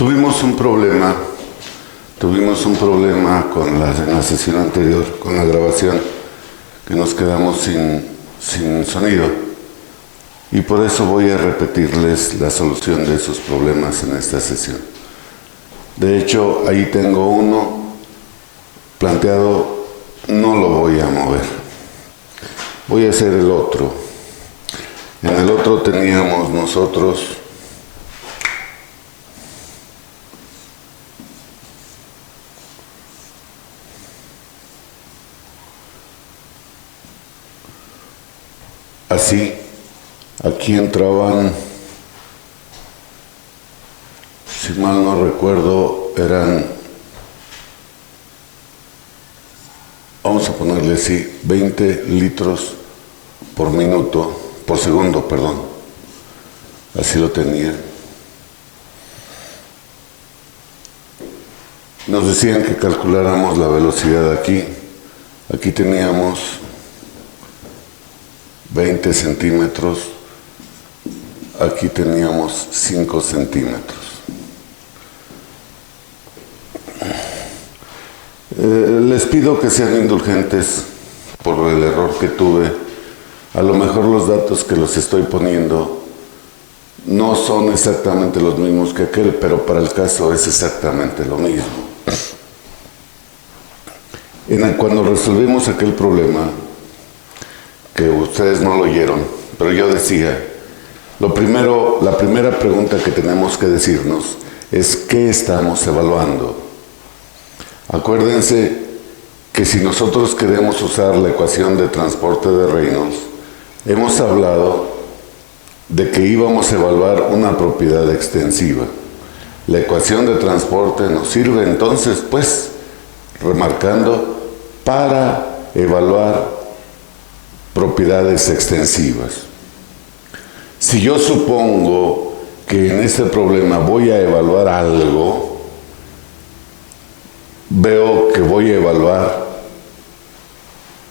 Tuvimos un problema en la sesión anterior, con la grabación, que nos quedamos sin sonido. Y por eso voy a repetirles la solución de esos problemas en esta sesión. De hecho, ahí tengo uno planteado, no lo voy a mover. Voy a hacer el otro. En el otro teníamos nosotros así, aquí entraban, si mal no recuerdo, eran, vamos a ponerle así, 20 litros por minuto, por segundo, perdón. Así lo tenía. Nos decían que calculáramos la velocidad aquí. Aquí teníamos 20 centímetros, aquí teníamos 5 centímetros. Les pido que sean indulgentes por el error que tuve. A lo mejor los datos que los estoy poniendo no son exactamente los mismos que aquel, pero para el caso es exactamente lo mismo. Cuando resolvimos aquel problema, que ustedes no lo oyeron, pero yo decía, la primera pregunta que tenemos que decirnos es ¿qué estamos evaluando? Acuérdense que si nosotros queremos usar la ecuación de transporte de Reynolds, hemos hablado de que íbamos a evaluar una propiedad extensiva. La ecuación de transporte nos sirve entonces, pues, remarcando, para evaluar propiedades extensivas. Si yo supongo que en este problema voy a evaluar algo, veo que voy a evaluar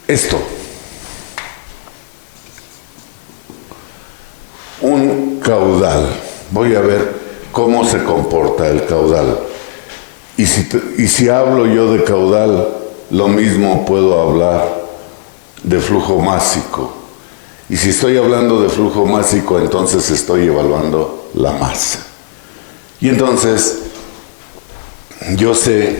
esto. Un caudal. Voy a ver cómo se comporta el caudal. Y si hablo yo de caudal, lo mismo puedo hablar de flujo másico. Y si estoy hablando de flujo másico, entonces estoy evaluando la masa. Y entonces, yo sé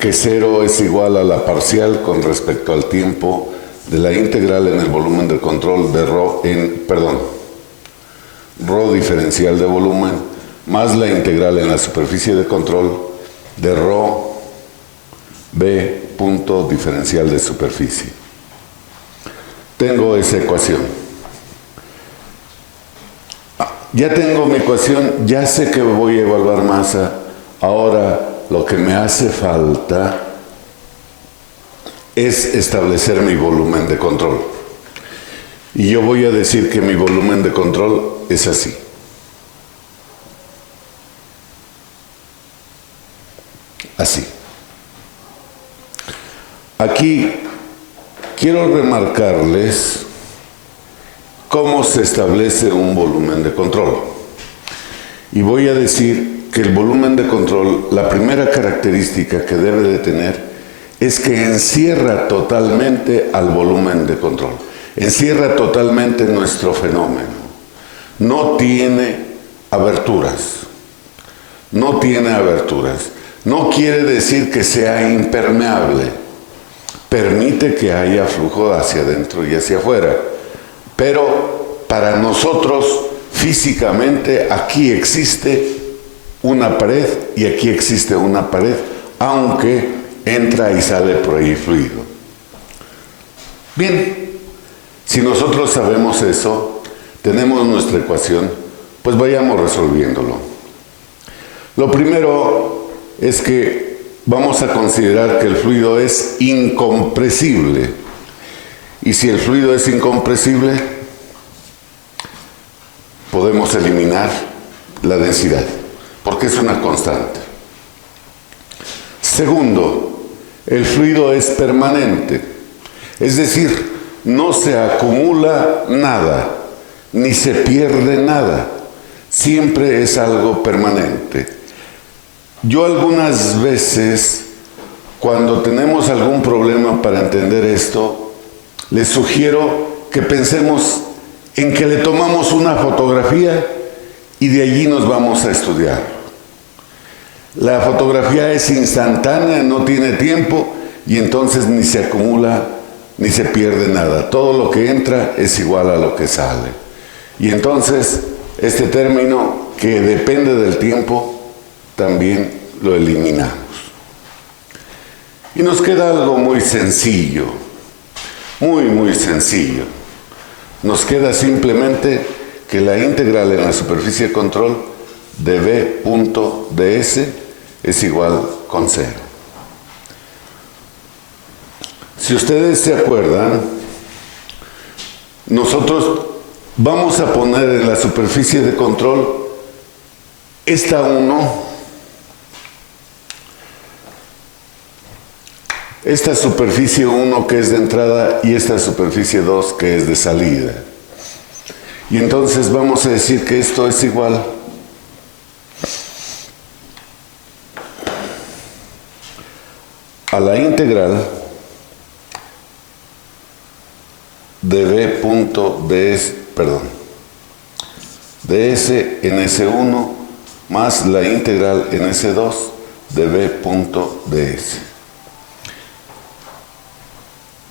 que 0 es igual a la parcial con respecto al tiempo de la integral en el volumen de control de ρ diferencial de volumen, más la integral en la superficie de control de ρ b punto diferencial de superficie. Tengo esa ecuación. Ya tengo mi ecuación, ya sé que voy a evaluar masa. Ahora lo que me hace falta es establecer mi volumen de control. Y yo voy a decir que mi volumen de control es así. Así. Aquí quiero remarcarles cómo se establece un volumen de control. Y voy a decir que el volumen de control, la primera característica que debe de tener es que encierra totalmente al volumen de control. Encierra totalmente nuestro fenómeno. No tiene aberturas. No tiene aberturas. No quiere decir que sea impermeable. Permite que haya flujo hacia adentro y hacia afuera. Pero para nosotros, físicamente, aquí existe una pared y aquí existe una pared, aunque entra y sale por ahí fluido. Bien, si nosotros sabemos eso, tenemos nuestra ecuación, pues vayamos resolviéndolo. Lo primero es que vamos a considerar que el fluido es incompresible. Y si el fluido es incompresible, podemos eliminar la densidad, porque es una constante. Segundo, el fluido es permanente, es decir, no se acumula nada, ni se pierde nada, siempre es algo permanente. Yo algunas veces, cuando tenemos algún problema para entender esto, les sugiero que pensemos en que le tomamos una fotografía y de allí nos vamos a estudiar. La fotografía es instantánea, no tiene tiempo y entonces ni se acumula ni se pierde nada. Todo lo que entra es igual a lo que sale. Y entonces este término que depende del tiempo también lo eliminamos. Y nos queda algo muy sencillo, muy sencillo. Nos queda simplemente que la integral en la superficie de control de B punto ds es igual con 0. Si ustedes se acuerdan, nosotros vamos a poner en la superficie de control esta 1, esta superficie 1 que es de entrada y esta superficie 2 que es de salida. Y entonces vamos a decir que esto es igual a la integral de B punto ds, ds en S1 más la integral en S2 de B punto ds.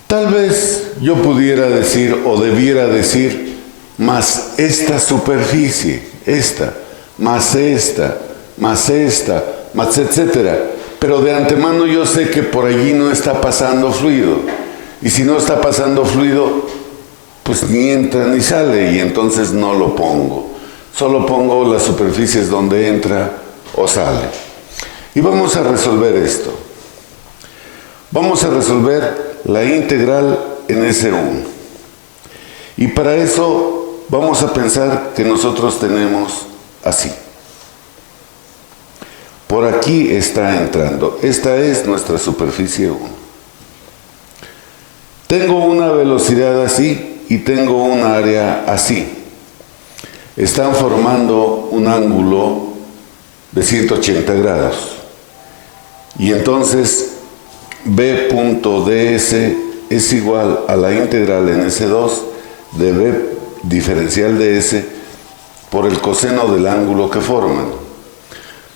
Tal vez yo pudiera decir o debiera decir más esta superficie, esta, más esta, más esta, más etcétera. Pero de antemano yo sé que por allí no está pasando fluido. Y si no está pasando fluido, pues ni entra ni sale y entonces no lo pongo. Solo pongo las superficies donde entra o sale. Y vamos a resolver esto. Vamos a resolver la integral en S1. Y para eso vamos a pensar que nosotros tenemos así. Por aquí está entrando. Esta es nuestra superficie 1. Tengo una velocidad así y tengo un área así. Están formando un ángulo de 180 grados. Y entonces B punto ds es igual a la integral en S2 de B diferencial de S por el coseno del ángulo que forman.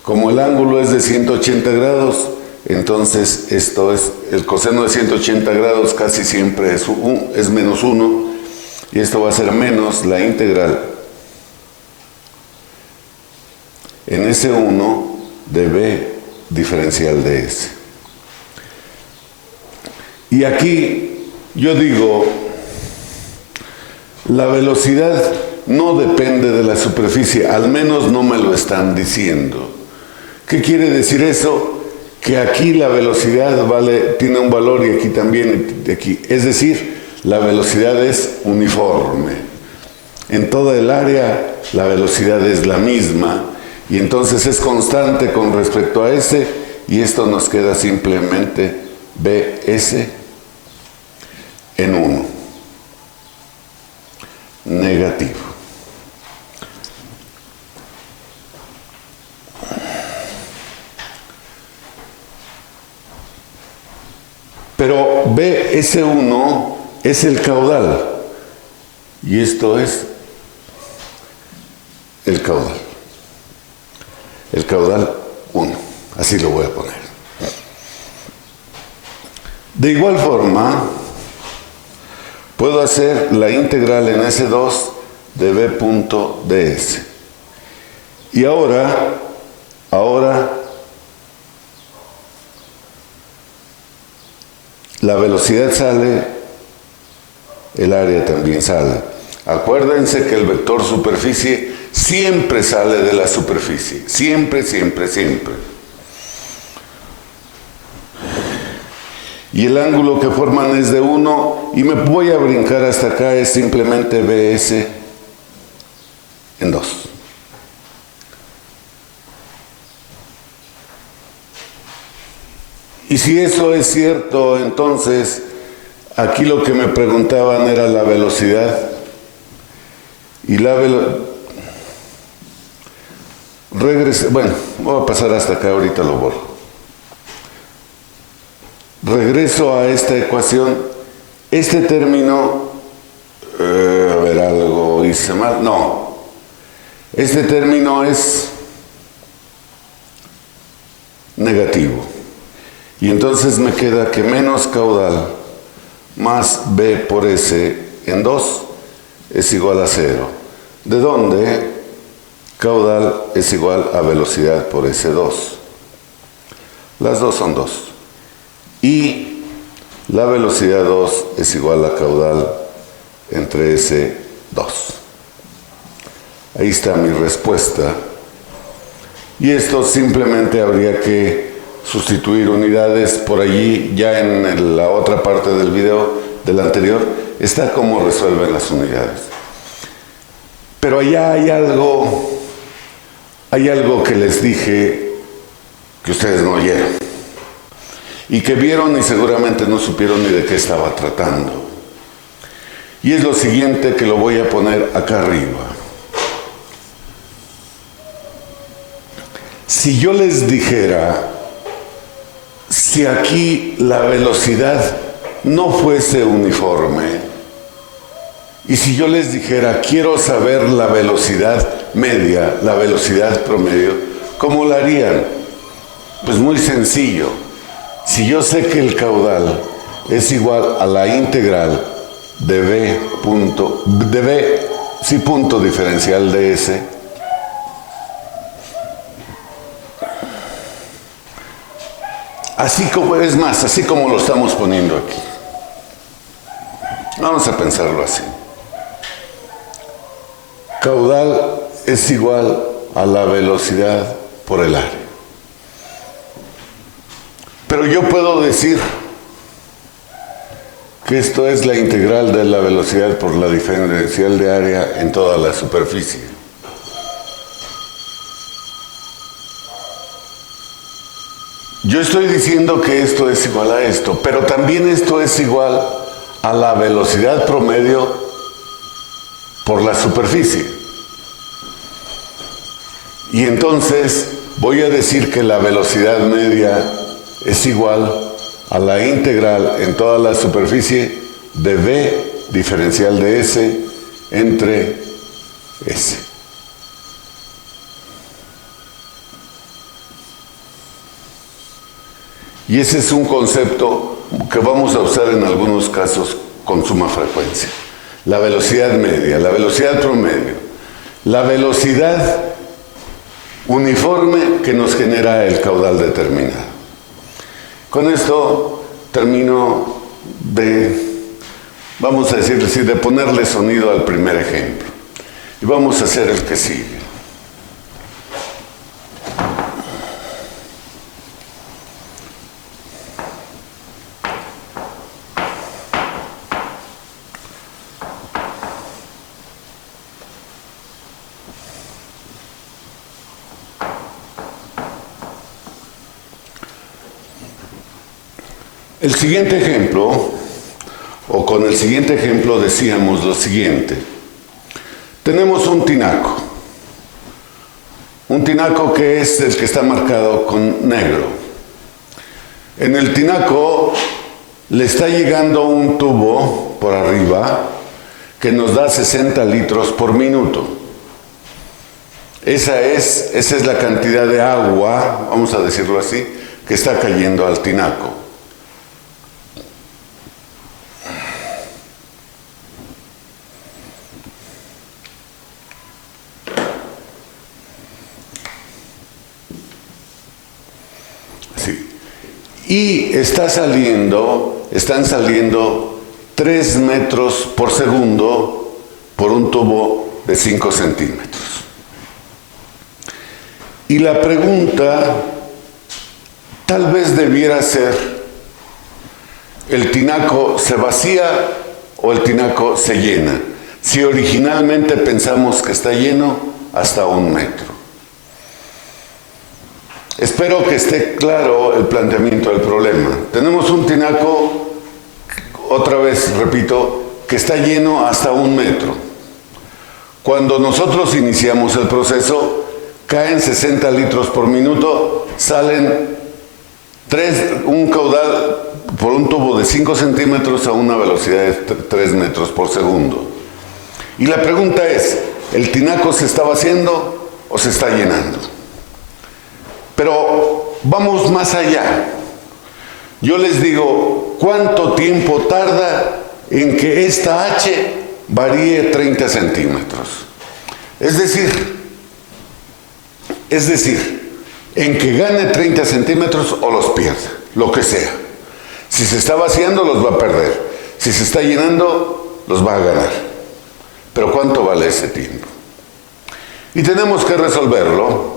Como el ángulo es de 180 grados, entonces esto es, el coseno de 180 grados casi siempre es menos 1, y esto va a ser menos la integral en S1 de B diferencial de S. Y aquí yo digo, la velocidad no depende de la superficie, al menos no me lo están diciendo. ¿Qué quiere decir eso? Que aquí la velocidad tiene un valor y aquí también, aquí. Es decir, la velocidad es uniforme. En toda el área la velocidad es la misma y entonces es constante con respecto a S y esto nos queda simplemente Bs en 1. Negativo. Pero Bs1 es el caudal y esto es el caudal. El caudal 1, así lo voy a poner. De igual forma, puedo hacer la integral en S2 de B punto ds. Y ahora la velocidad sale, el área también sale. Acuérdense que el vector superficie siempre sale de la superficie. Siempre, siempre, siempre. Y el ángulo que forman es de 1 y me voy a brincar hasta acá, es simplemente Bs en 2. Y si eso es cierto, entonces aquí lo que me preguntaban era la velocidad. Y Bueno, voy a pasar hasta acá, ahorita lo borro. Regreso a esta ecuación. Este término, a ver, algo hice mal. No, este término es negativo. Y entonces me queda que menos caudal más B por S en 2 es igual a 0. ¿De dónde? Caudal es igual a velocidad por S2. Las dos son 2. Y la velocidad 2 es igual a caudal entre S2. Ahí está mi respuesta. Y esto simplemente habría que sustituir unidades por allí. Ya en la otra parte del video, del anterior, está cómo resuelven las unidades. Pero allá hay algo que les dije que ustedes no oyeron y que vieron y seguramente no supieron ni de qué estaba tratando. Y es lo siguiente, que lo voy a poner acá arriba. Si yo les dijera, si aquí la velocidad no fuese uniforme, y si yo les dijera, quiero saber la velocidad media, la velocidad promedio, ¿cómo la harían? Pues muy sencillo. Si yo sé que el caudal es igual a la integral de punto diferencial de S, así como lo estamos poniendo aquí. Vamos a pensarlo así. Caudal es igual a la velocidad por el área. Pero yo puedo decir que esto es la integral de la velocidad por la diferencial de área en toda la superficie. Yo estoy diciendo que esto es igual a esto, pero también esto es igual a la velocidad promedio por la superficie. Y entonces voy a decir que la velocidad media es igual a la integral en toda la superficie de V diferencial de S entre S. Y ese es un concepto que vamos a usar en algunos casos con suma frecuencia. La velocidad media, la velocidad promedio, la velocidad uniforme que nos genera el caudal determinado. Con esto termino vamos a decir así, de ponerle sonido al primer ejemplo. Y vamos a hacer el que sigue. El siguiente ejemplo, o con el siguiente ejemplo decíamos lo siguiente. Tenemos un tinaco que es el que está marcado con negro. En el tinaco le está llegando un tubo por arriba que nos da 60 litros por minuto. Esa es la cantidad de agua, vamos a decirlo así, que está cayendo al tinaco. Y están saliendo 3 metros por segundo por un tubo de 5 centímetros. Y la pregunta tal vez debiera ser, ¿el tinaco se vacía o el tinaco se llena? Si originalmente pensamos que está lleno hasta 1 metro. Espero que esté claro el planteamiento del problema. Tenemos un tinaco, otra vez repito, que está lleno hasta 1 metro. Cuando nosotros iniciamos el proceso, caen 60 litros por minuto, salen un caudal por un tubo de 5 centímetros a una velocidad de 3 metros por segundo. Y la pregunta es, ¿el tinaco se está vaciando o se está llenando? Pero vamos más allá. Yo les digo, ¿cuánto tiempo tarda en que esta H varíe 30 centímetros? Es decir, en que gane 30 centímetros o los pierda, lo que sea. Si se está vaciando, los va a perder. Si se está llenando, los va a ganar. Pero ¿cuánto vale ese tiempo? Y tenemos que resolverlo.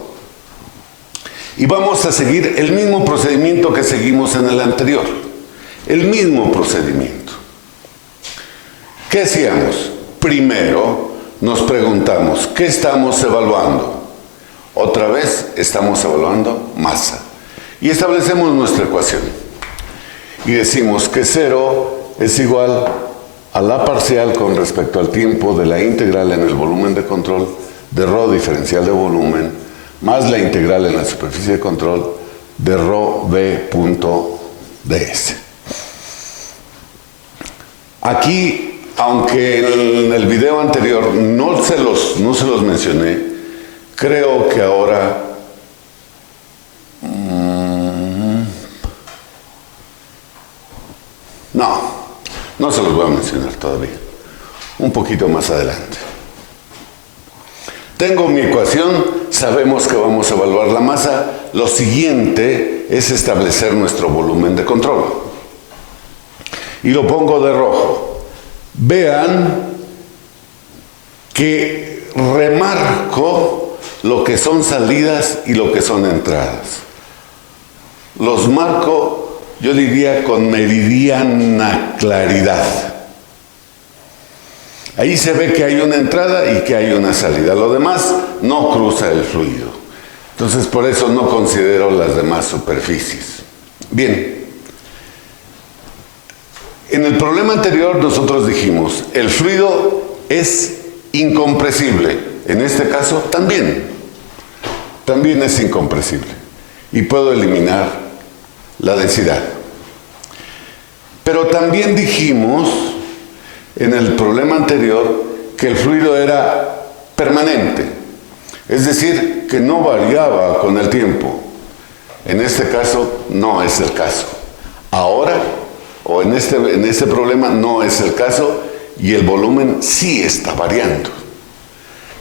Y vamos a seguir el mismo procedimiento que seguimos en el anterior. El mismo procedimiento. ¿Qué hacíamos? Primero nos preguntamos, ¿qué estamos evaluando? Otra vez estamos evaluando masa. Y establecemos nuestra ecuación. Y decimos que 0 es igual a la parcial con respecto al tiempo de la integral en el volumen de control de ρ diferencial de volumen más la integral en la superficie de control de ρ b punto ds. Aquí, aunque en el video anterior no se los mencioné, creo que ahora no se los voy a mencionar todavía. Un poquito más adelante. Tengo mi ecuación, sabemos que vamos a evaluar la masa. Lo siguiente es establecer nuestro volumen de control. Y lo pongo de rojo. Vean que remarco lo que son salidas y lo que son entradas. Los marco, yo diría, con meridiana claridad. Ahí se ve que hay una entrada y que hay una salida. Lo demás no cruza el fluido. Entonces, por eso no considero las demás superficies. Bien. En el problema anterior nosotros dijimos, el fluido es incompresible. En este caso, también es incompresible. Y puedo eliminar la densidad. Pero también dijimos en el problema anterior que el fluido era permanente, es decir, que no variaba con el tiempo. En este caso no es el caso. Ahora, o en este problema no es el caso, y el volumen sí está variando.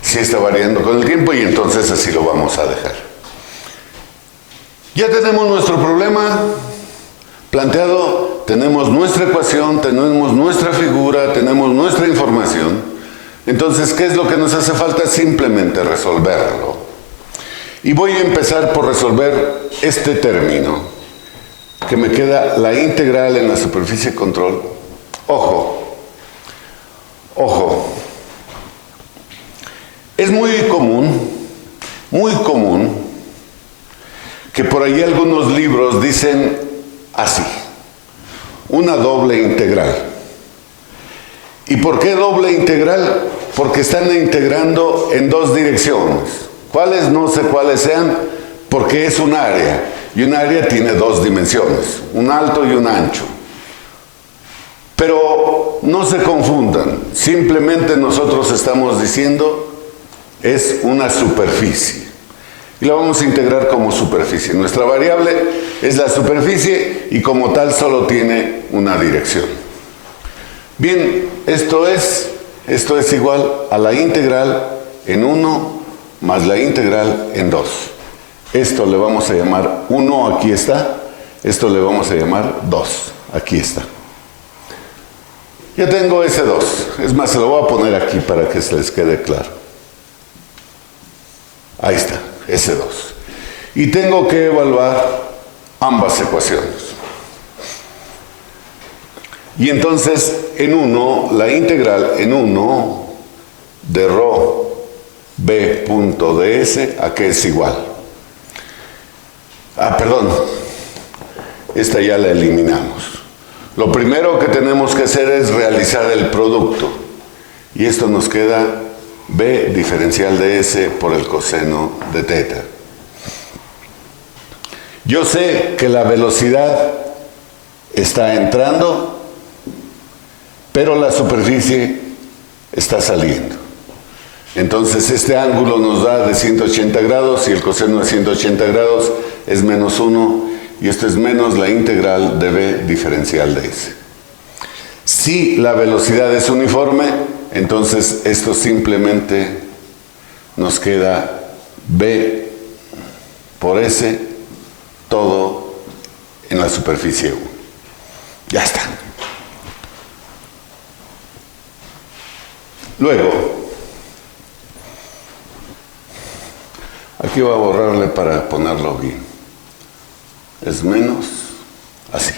Sí está variando con el tiempo, y entonces así lo vamos a dejar. Ya tenemos nuestro problema planteado, tenemos nuestra ecuación, tenemos nuestra figura, tenemos nuestra información. Entonces, ¿qué es lo que nos hace falta? Simplemente resolverlo. Y voy a empezar por resolver este término, que me queda la integral en la superficie de control. Ojo, es muy común, que por ahí algunos libros dicen así, una doble integral. ¿Y por qué doble integral? Porque están integrando en dos direcciones. ¿Cuáles? No sé cuáles sean, porque es un área, y un área tiene dos dimensiones, un alto y un ancho. Pero no se confundan, simplemente nosotros estamos diciendo es una superficie. Y la vamos a integrar como superficie. Nuestra variable es la superficie y como tal solo tiene una dirección. Bien, esto es igual a la integral en 1 más la integral en 2. Esto le vamos a llamar 1, aquí está. Esto le vamos a llamar 2, aquí está. Ya tengo ese 2. Es más, se lo voy a poner aquí para que se les quede claro. Ahí está, ese 2. Y tengo que evaluar ambas ecuaciones. Y entonces, en 1, la integral en 1 de ρ b punto ds, ¿a qué es igual? Perdón, esta ya la eliminamos. Lo primero que tenemos que hacer es realizar el producto. Y esto nos queda B diferencial de S por el coseno de teta. Yo sé que la velocidad está entrando, pero la superficie está saliendo. Entonces este ángulo nos da de 180 grados y el coseno de 180 grados es menos 1 y esto es menos la integral de B diferencial de S. Si la velocidad es uniforme, entonces esto simplemente nos queda B por S todo en la superficie U. Ya está. Luego, aquí voy a borrarle para ponerlo bien. Es menos, así.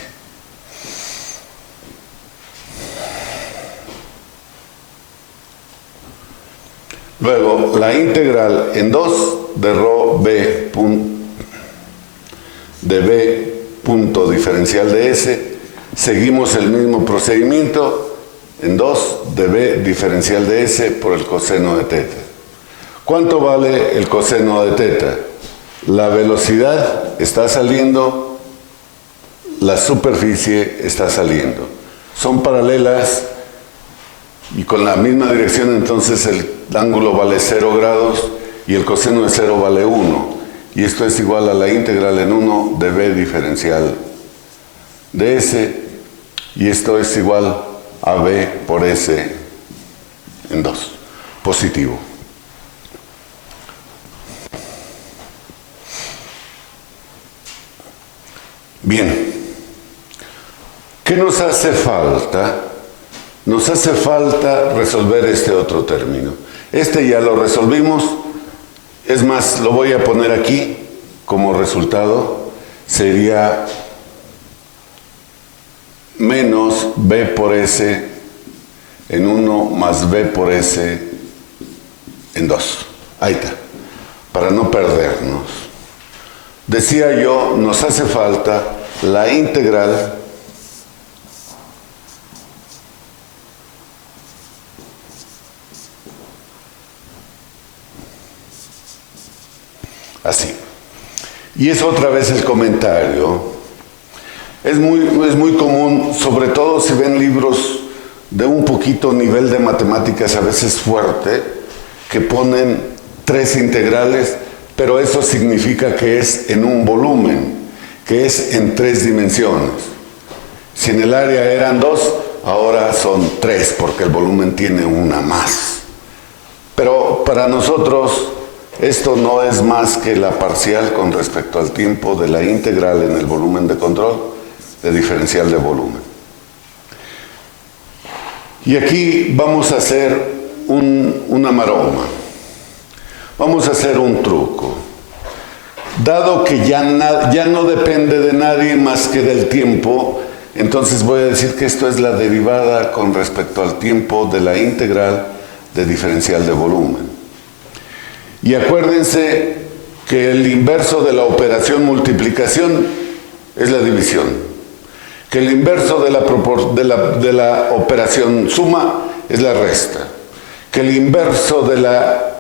Luego, la integral en 2 de rho B de B punto diferencial de S, seguimos el mismo procedimiento en 2 de B diferencial de S por el coseno de teta. ¿Cuánto vale el coseno de teta? La velocidad está saliendo, la superficie está saliendo. Son paralelas y con la misma dirección, entonces el ángulo vale 0 grados y el coseno de 0 vale 1. Y esto es igual a la integral en 1 de B diferencial de S, y esto es igual a B por S en 2, positivo. Bien, ¿qué nos hace falta? Nos hace falta resolver este otro término. Este ya lo resolvimos, es más, lo voy a poner aquí como resultado, sería menos B por S en 1 más B por S en 2. Ahí está, para no perdernos. Decía yo, nos hace falta la integral así. Y es otra vez el comentario. Es muy común, sobre todo si ven libros de un poquito nivel de matemáticas, a veces fuerte, que ponen 3 integrales, pero eso significa que es en un volumen, que es en 3 dimensiones. Si en el área eran 2, ahora son 3, porque el volumen tiene una más. Pero para nosotros esto no es más que la parcial con respecto al tiempo de la integral en el volumen de control de diferencial de volumen. Y aquí vamos a hacer una maroma. Vamos a hacer un truco. Dado que ya no depende de nadie más que del tiempo, entonces voy a decir que esto es la derivada con respecto al tiempo de la integral de diferencial de volumen. Y acuérdense que el inverso de la operación multiplicación es la división. Que el inverso de la operación suma es la resta. Que el inverso de la